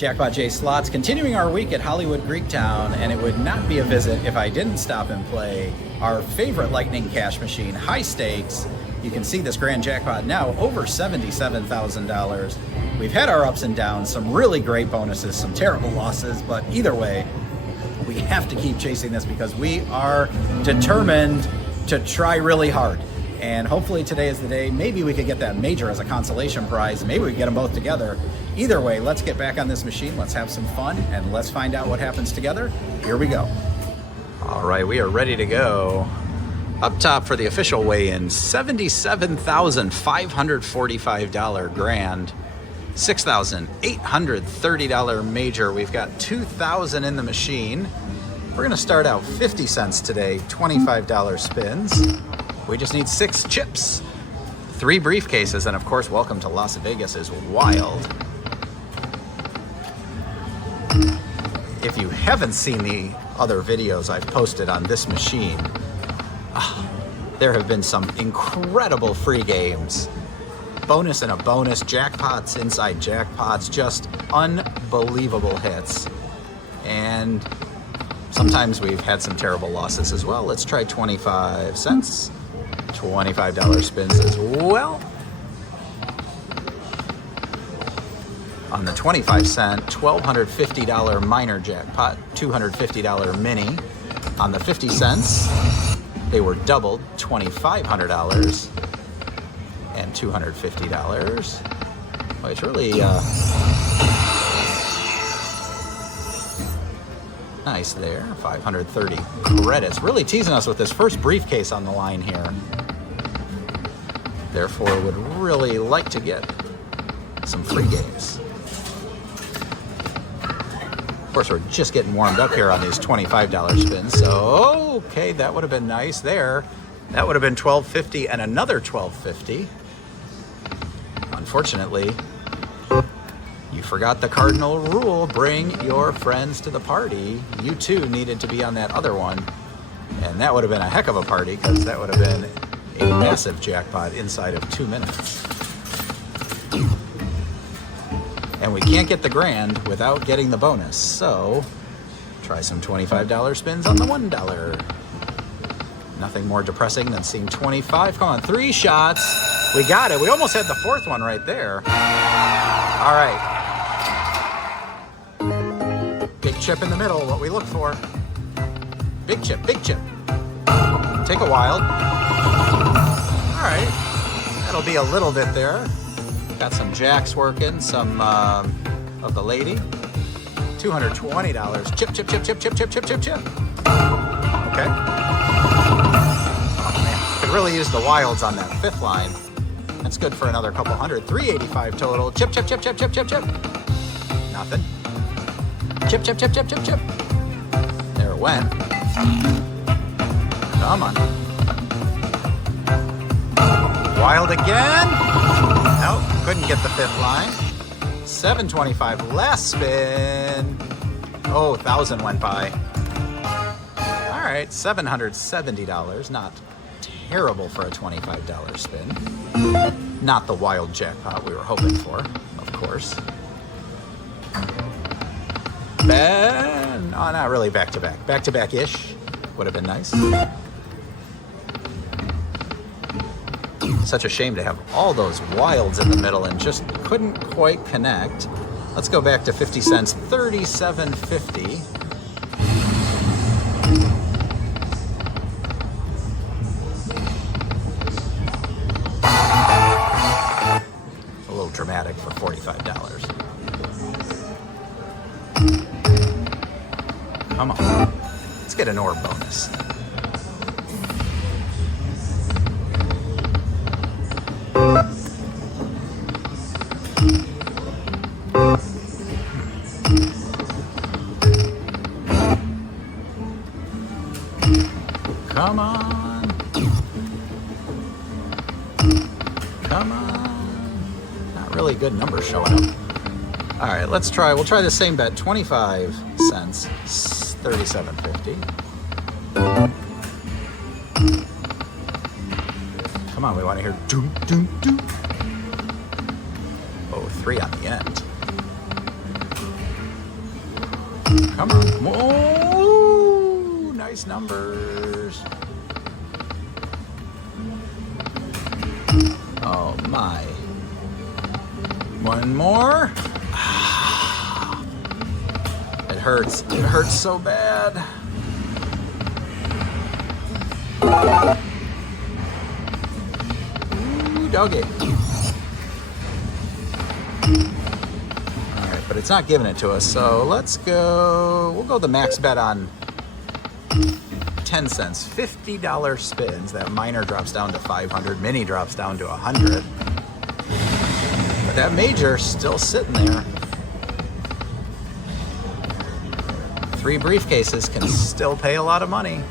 Jackpot J Slots, continuing our week at Hollywood Greektown, and it would not be a visit if I didn't stop and play our favorite Lightning Cash machine, high stakes. You can see this grand jackpot now over $77,000. We've had our ups and downs, some really great bonuses, some terrible losses, but either way, we have to keep chasing this because we are determined to try really hard. And hopefully today is the day. Maybe we could get that major as a consolation prize. Maybe we get them both together. Either way, let's get back on this machine. Let's have some fun and let's find out what happens together. Here we go. All right, we are ready to go. Up top for the official weigh-in, $77,545 grand, $6,830 major. We've got $2,000 in the machine. We're gonna start out 50 cents today, $25 spins. We just need 6 chips, 3 briefcases, and of course, welcome to Las Vegas is wild. If you haven't seen the other videos I've posted on this machine, there have been some incredible free games. Bonus and a bonus, jackpots inside jackpots, just unbelievable hits. And sometimes we've had some terrible losses as well. Let's try 25 cents. $25 spins as well. On the 25 cent, $1,250 minor jackpot, $250 mini. On the 50 cents, they were doubled, $2,500 and $250. Well, it's really nice there, 530 credits. Really teasing us with this first briefcase on the line here. Therefore, would really like to get some free games. Of course, we're just getting warmed up here on these $25 spins. So, okay, that would have been nice there. That would have been $1,250 and another $1,250. Unfortunately, you forgot the cardinal rule, bring your friends to the party. You too needed to be on that other one. And that would have been a heck of a party because that would have been a massive jackpot inside of 2 minutes. And we can't get the grand without getting the bonus. So try some $25 spins on the $1. Nothing more depressing than seeing 25. Come on, 3 shots. We got it. We almost had the 4th one right there. All right. Big chip in the middle, what we look for. Big chip, big chip. Take a wild. All right, that'll be a little bit there. Got some jacks working, some of the lady. $220. Chip, chip, chip, chip, chip, chip, chip, chip, chip. Okay. Oh man, could really use the wilds on that 5th line. That's good for another couple hundred. $385 total. Chip, chip, chip, chip, chip, chip, chip. Nothing. Chip, chip, chip, chip, chip, chip. There it went. Come on. Wild again. Nope, couldn't get the 5th line. $725 last spin. Oh, 1,000 went by. All right, $770. Not terrible for a $25 spin. Not the wild jackpot we were hoping for, of course. Oh, not really back-to-back. Back-to-back-ish would have been nice. Such a shame to have all those wilds in the middle and just couldn't quite connect. Let's go back to 50 cents, $37.50. A little dramatic for $45. Come on, let's get an orb bonus. Come on. Come on. Not really good numbers showing up. All right, let's try. We'll try the same bet. 25 cents, $37.50. Come on, we want to hear doom, doom, doom. Oh, 3 on the end. Come on. Oh, nice numbers. Oh my. One more. It hurts. It hurts so bad. Ooh, doggy. Alright, but it's not giving it to us, so let's go. We'll go the max bet on 10 cents. $50 spins. That minor drops down to 500. Mini drops down to 100. But that major still sitting there. 3 briefcases can still pay a lot of money.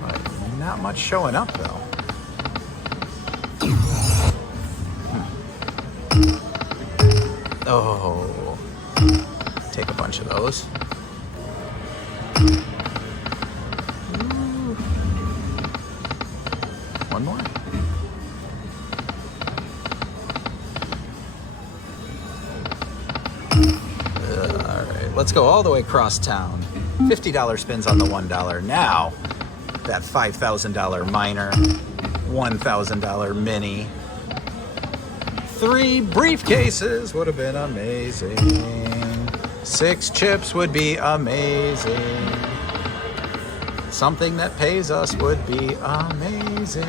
But not much showing up though. Oh, take a bunch of those. Ooh. One more. All right, let's go all the way across town. $50 spins on the $1. Now, that $5,000 minor, $1,000 mini. 3 briefcases would have been amazing. 6 chips would be amazing. Something that pays us would be amazing.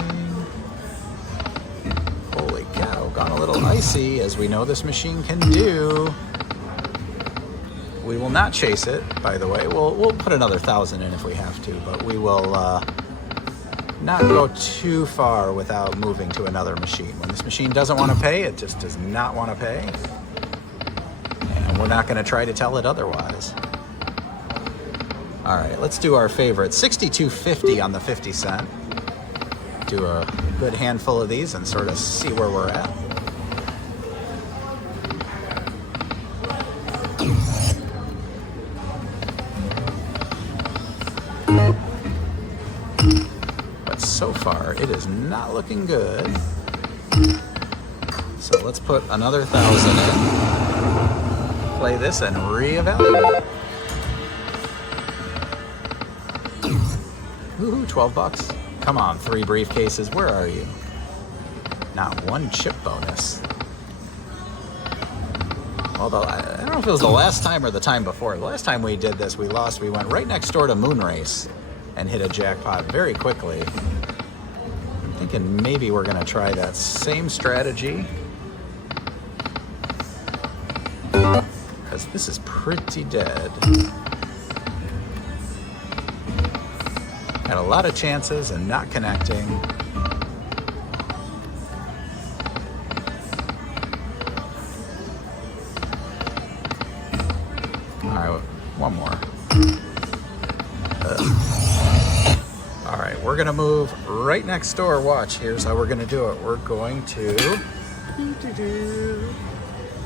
Holy cow, gone a little icy, as we know this machine can do. We will not chase it, by the way. We'll put another 1,000 in if we have to, but we will not go too far without moving to another machine. When this machine doesn't want to pay, it just does not want to pay. And we're not going to try to tell it otherwise. All right, let's do our favorite. $62.50 on the 50 cent. Do a good handful of these and sort of see where we're at. So far, it is not looking good. So let's put another 1,000 in. Play this and reevaluate. Ooh, 12 bucks. Come on, 3 briefcases. Where are you? Not 1 chip bonus. Although, I don't know if it was the last time or the time before. The last time we did this, we lost. We went right next door to Moonrace and hit a jackpot very quickly. Thinking maybe we're going to try that same strategy, because this is pretty dead. Had a lot of chances and not connecting. All right, one more. All right, we're gonna move right next door. Watch, here's how we're gonna do it. We're going to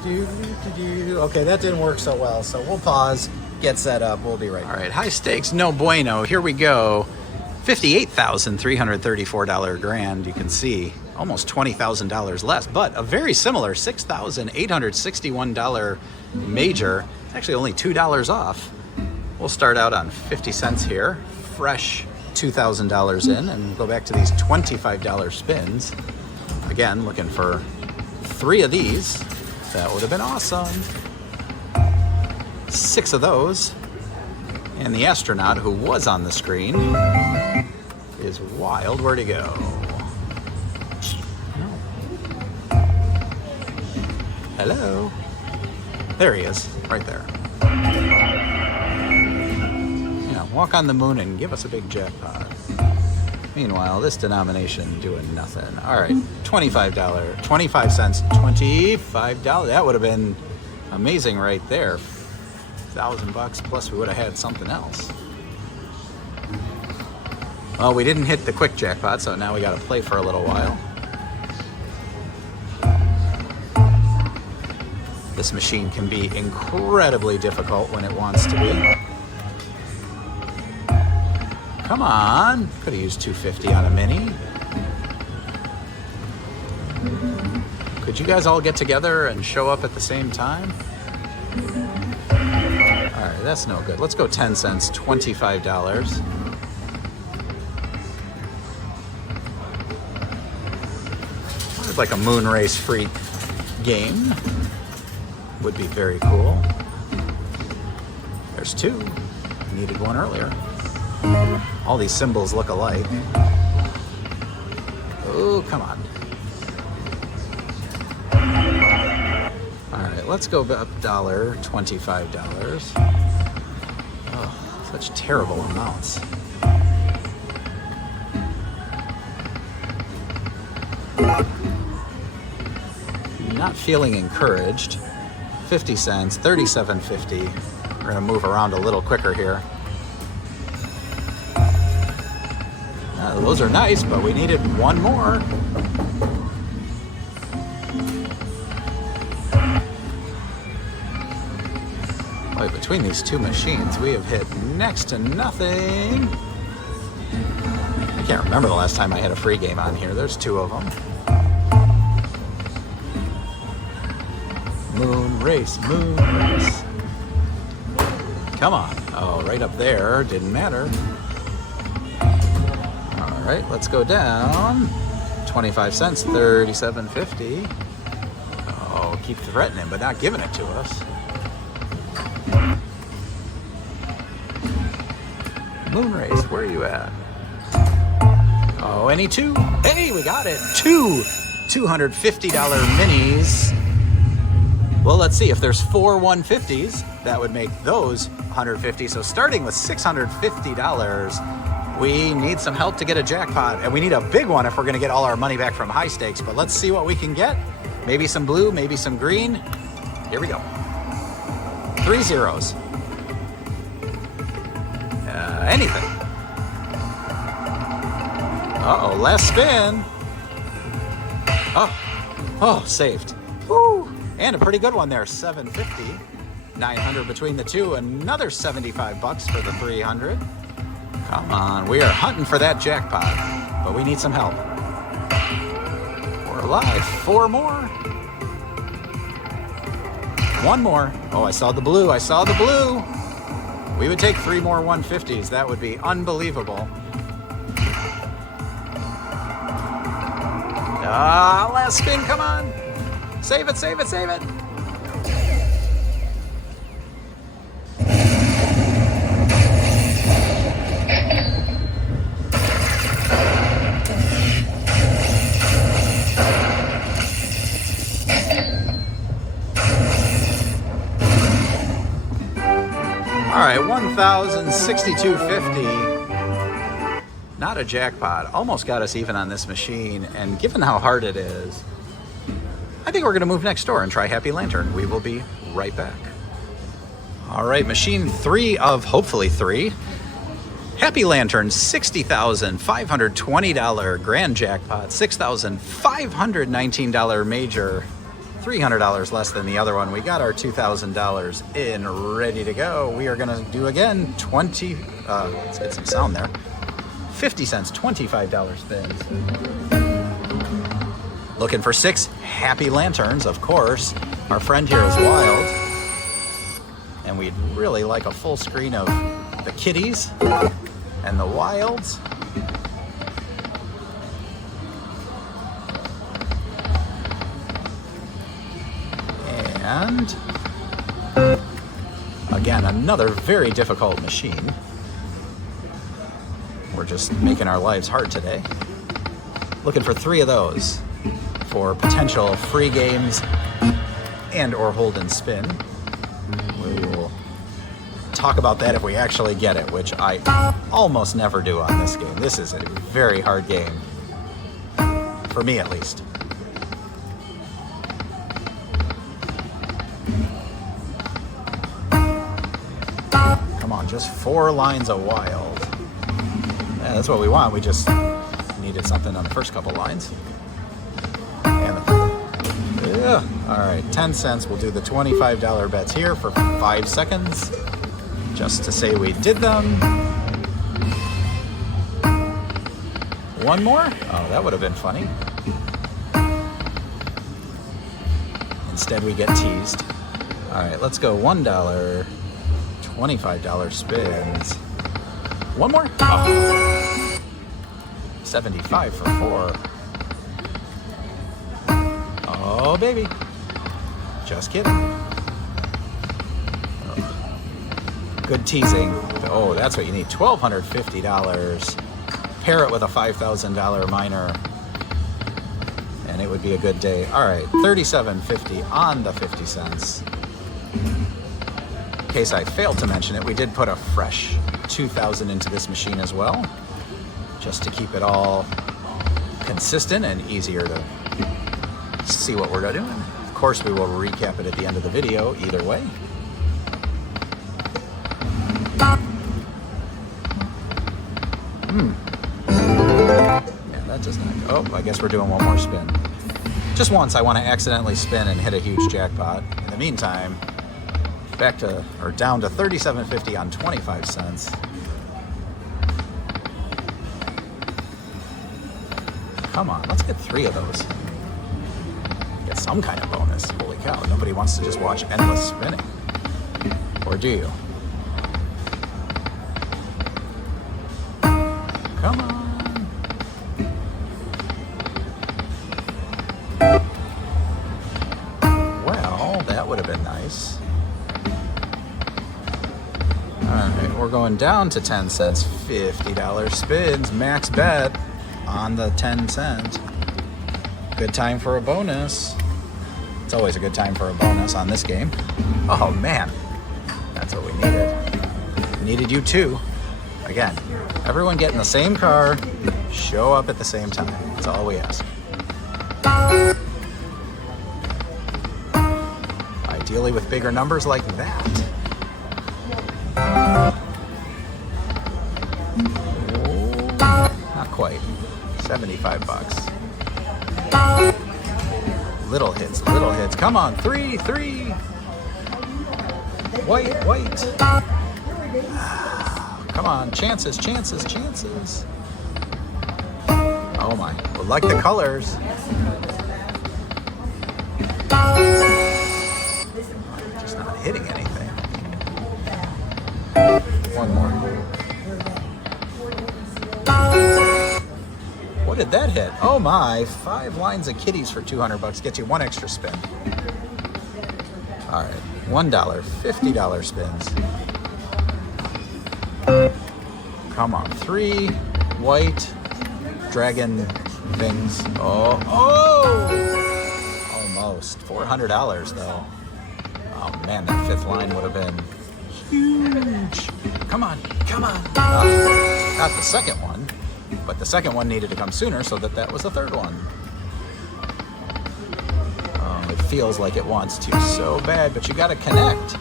okay, that didn't work so well, so we'll pause, get set up, we'll be right back. All right, high stakes, no bueno. Here we go. $58,334 grand. You can see almost $20,000 less, but a very similar $6,861 major. It's actually only $2 off. We'll start out on 50 cents here, fresh $2,000 in, and go back to these $25 spins. Again, looking for 3 of these. That would have been awesome. 6 of those. And the astronaut who was on the screen is wild. Where'd he go? Hello? There he is, right there. Yeah, walk on the moon and give us a big jackpot. Meanwhile, this denomination doing nothing. All right, $25, 25 cents, $25. That would have been amazing right there. $1,000 plus we would have had something else. Well, we didn't hit the quick jackpot, so now we got to play for a little while. This machine can be incredibly difficult when it wants to be. Come on. Could have used $250 on a mini. Did you guys all get together and show up at the same time? All right, that's no good. Let's go 10 cents, $25. I'd like a moon race free game. Would be very cool. There's two. Needed one earlier. All these symbols look alike. Oh, come on. All right, let's go up $1, $25. Oh, such terrible amounts. Not feeling encouraged. 50 cents, $37.50. We're gonna move around a little quicker here. Those are nice, but we needed one more. Boy, between these two machines, we have hit next to nothing. I can't remember the last time I had a free game on here. There's two of them. Moon race, moon race. Come on. Oh, right up there. Didn't matter. All right, let's go down. 25 cents, $37.50. Oh, keep threatening, but not giving it to us. Moon race, where are you at? Oh, any two? Hey, we got it. Two $250 minis. Well, let's see. If there's four 150s, that would make those 150. So starting with $650, we need some help to get a jackpot. And we need a big one if we're going to get all our money back from high stakes. But let's see what we can get. Maybe some blue, maybe some green. Here we go. 3 zeros. Anything. Uh-oh, last spin. Oh, saved. Woo! And a pretty good one there, $750. 900 between the two, another 75 bucks for the 300. Come on, we are hunting for that jackpot, but we need some help. We're alive. 4 more. 1 more. Oh, I saw the blue. I saw the blue. We would take 3 more 150s. That would be unbelievable. Last spin, come on. Save it, save it, save it. All right, $1,062.50. Not a jackpot. Almost got us even on this machine. And given how hard it is, I think we're going to move next door and try Happy Lantern. We will be right back. All right, machine 3 of hopefully 3. Happy Lantern, $60,520 grand jackpot, $6,519 major, $300 less than the other one. We got our $2,000 in, ready to go. We are going to do again 20, let's get some sound there, 50 cents, $25 spins. Looking for 6 Happy Lanterns, of course. Our friend here is Wild. And we'd really like a full screen of the kitties and the Wilds. And again, another very difficult machine. We're just making our lives hard today. Looking for 3 of those for potential free games and or hold and spin. We will talk about that if we actually get it, which I almost never do on this game. This is a very hard game, for me at least. Come on, just 4 lines of Wild. Yeah, that's what we want. We just needed something on the first couple lines. Yeah. All right, 10 cents. We'll do the $25 bets here for 5 seconds, just to say we did them. 1 more? Oh, that would have been funny. Instead, we get teased. All right, let's go $1, $25 spins. One more? Oh. 75 for 4. Oh, baby. Just kidding. Oh. Good teasing. Oh, that's what you need. $1,250. Pair it with a $5,000 minor, and it would be a good day. All right, $37.50 on the 50 cents. In case I failed to mention it, we did put a fresh 2,000 into this machine as well, just to keep it all consistent and easier to see what we're doing. Of course, we will recap it at the end of the video either way. Yeah, that does not go. Oh, I guess we're doing one more spin. Just once, I want to accidentally spin and hit a huge jackpot. In the meantime, back to, or down to $37.50 on 25 cents. Come on, let's get 3 of those. Get some kind of bonus. Holy cow, nobody wants to just watch endless spinning. Or do you? Come on. Well, that would have been nice. Alright, we're going down to 10 cents. $50 spins, max bet on the 10 cent. Good time for a bonus. It's always a good time for a bonus on this game. Oh man, that's what we needed. We needed you too. Again, everyone get in the same car, show up at the same time. That's all we ask. Ideally with bigger numbers like that. Oh, not quite. 75 bucks. Little hits, little hits. Come on, 3, 3. White. Come on, chances, chances, chances. Oh my, well, like the colors. Just not hitting anything. One more. What did that hit? Oh my, 5 lines of kitties for 200 bucks. Gets you 1 extra spin. All right, $1, $50 spins. Come on, 3 white dragon things. Oh, almost $400 though. Oh man, that 5th line would have been huge. Come on, come on. Not the second one, but the second one needed to come sooner, so that was the 3rd one. It feels like it wants to so bad, but you got to connect.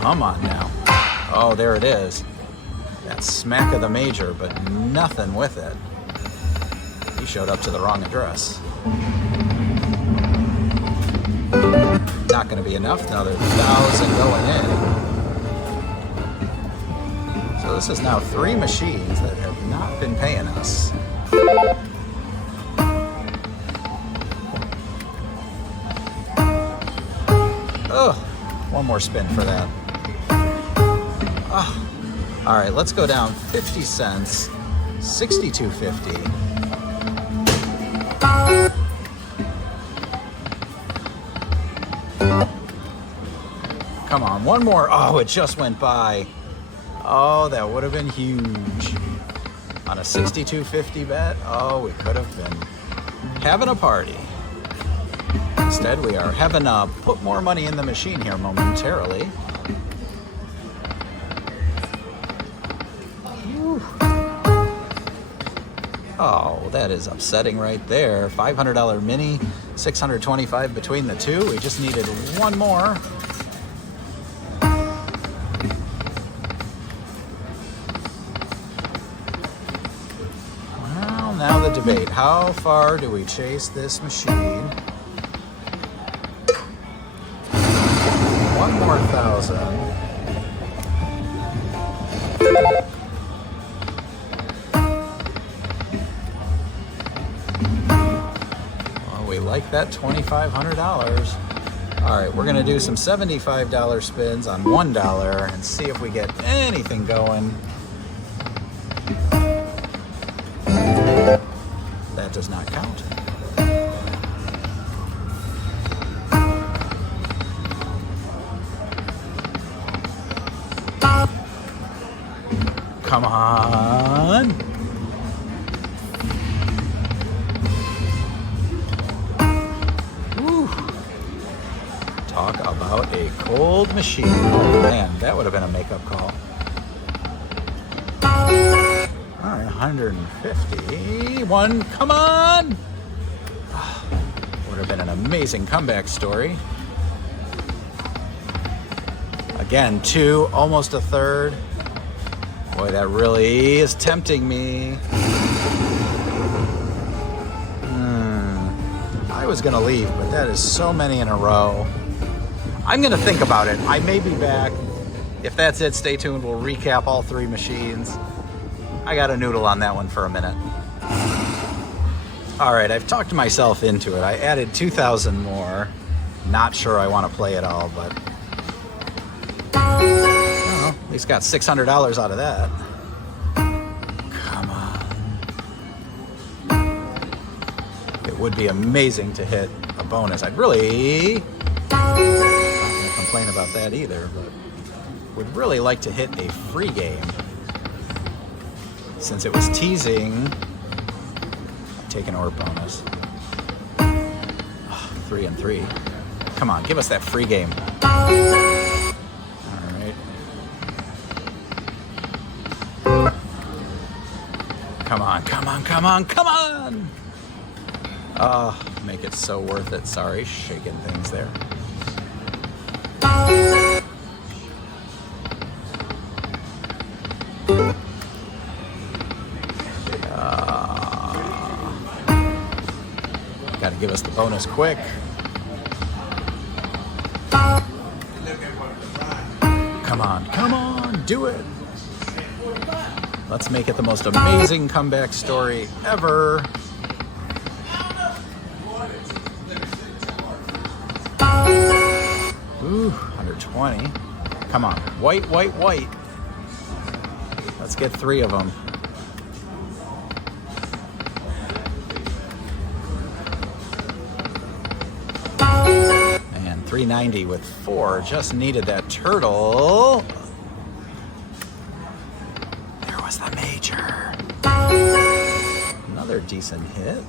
Come on now. Oh, there it is. That smack of the major, but nothing with it. You showed up to the wrong address. Not going to be enough. Another 1,000 going in. So this is now 3 machines that have not been paying us. Oh, one more spin for that. Oh. All right, let's go down 50 cents, $62.50. Come on, one more. Oh, it just went by. Oh, that would have been huge. On a $62.50 bet, oh, we could have been having a party. Instead, we are having to put more money in the machine here momentarily. Whew. Oh, that is upsetting right there. $500 mini, $625 between the two. We just needed one more. Well, now the debate. How far do we chase this machine? One more 1,000. Well, we like that $2,500. All right, we're gonna do some $75 spins on $1 and see if we get anything going. That does not count. Come on. Woo. Talk about a cold machine. Oh man, that would have been a makeup call. All right, 151. Come on. Would have been an amazing comeback story. Again, 2, almost a third. Boy, that really is tempting me. I was gonna leave, but that is so many in a row. I'm gonna think about it. I may be back. If that's it, stay tuned. We'll recap all 3 machines. I got a noodle on that one for a minute. All right, I've talked myself into it. I added 2,000 more. Not sure I want to play it all, but at least got $600 out of that. Come on. It would be amazing to hit a bonus. I'd really, not gonna complain about that either, but would really like to hit a free game. Since it was teasing, take an orb bonus. 3 and 3. Come on, give us that free game. Come on, come on, come on, come on! Make it so worth it. Sorry, shaking things there. Gotta give us the bonus quick. Come on, do it! Let's make it the most amazing comeback story ever. Ooh, 120. Come on, white, white, white. Let's get 3 of them. And 390 with 4. Just needed that turtle. The major. Another decent hit.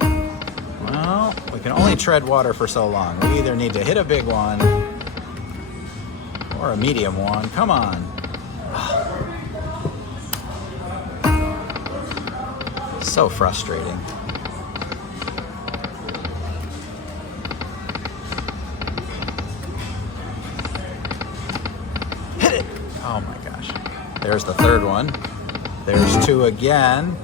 Well, we can only tread water for so long. We either need to hit a big one or a medium one. Come on. So frustrating. Hit it! Oh my gosh. There's the third one. There's 2 again.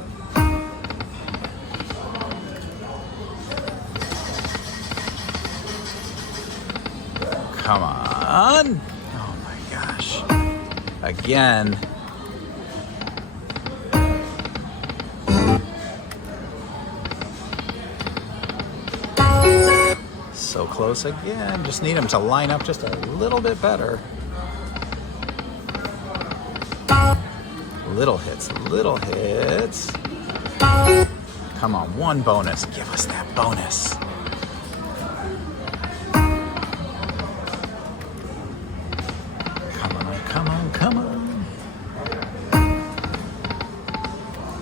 Come on. Oh my gosh. Again. So close again. Just need them to line up just a little bit better. Little hits, little hits. Come on, 1 bonus. Give us that bonus. Come on, come on, come on.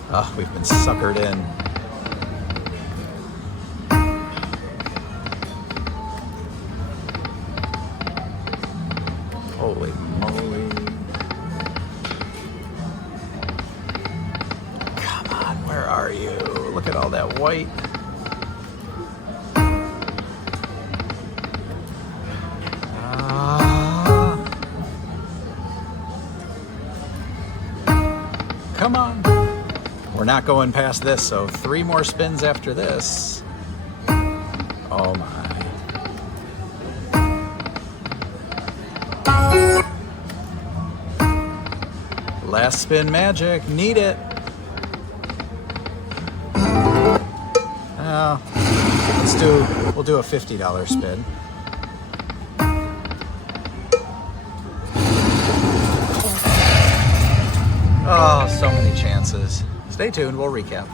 Oh, we've been suckered in. Holy moly. Are you? Look at all that white. Come on. We're not going past this, so 3 more spins after this. Oh my. Last spin magic, need it. We'll do a $50 spin. Oh, so many chances. Stay tuned, we'll recap.